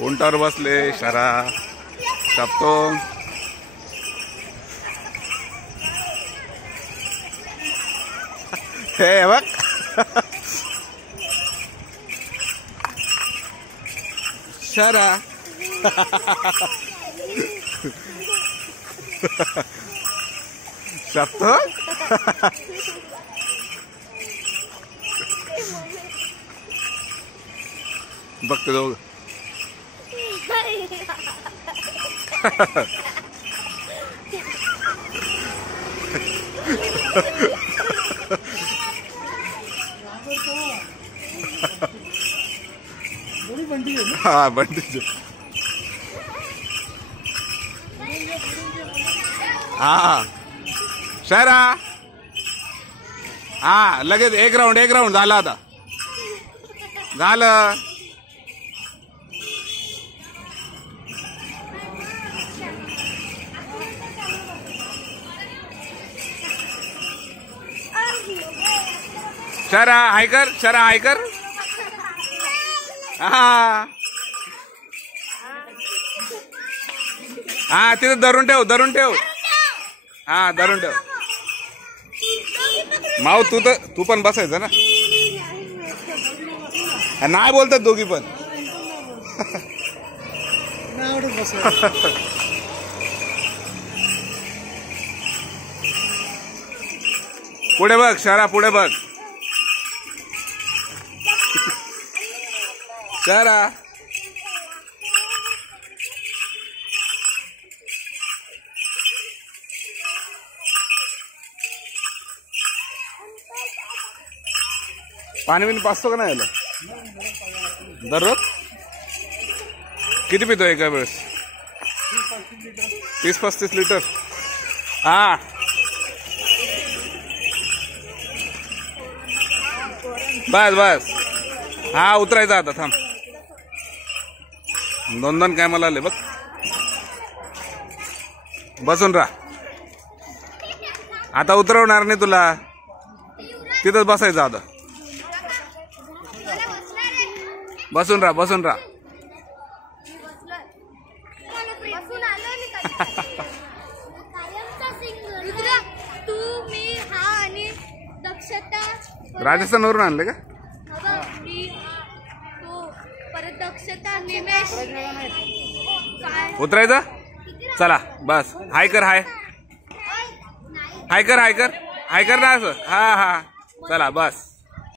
उंटावर बसले शरा टपतो. हे बघ शरा. टपतो. बघते दोघ. हा बंटी. हा शहरा. हा लगेच एक राऊंड झाला आता. झालं. शरा हायकर. शरा हायकर. हा हा तिथे धरून ठेव. हा धरून ठेव. माऊ तू पण बसायचं ना. नाही बोलतात दोघी पण. पुढे बघ शरा. पुढे बघ शरा. पाणी बिन पाचतो का नाही याला दररोज? किती पितो एका वेळेस? 30-35 लिटर. हा बस. हा उतरायचा आता. थांब. 2 कॅमल आले बघ. बसून राहा. आता उतरवणार नाही तुला. तिथंच बसायचं आता. बसून राहा. राजस्थानवरून आणले का? उतरायचं. चला बस. हाय कर ना असं. हा चला बस.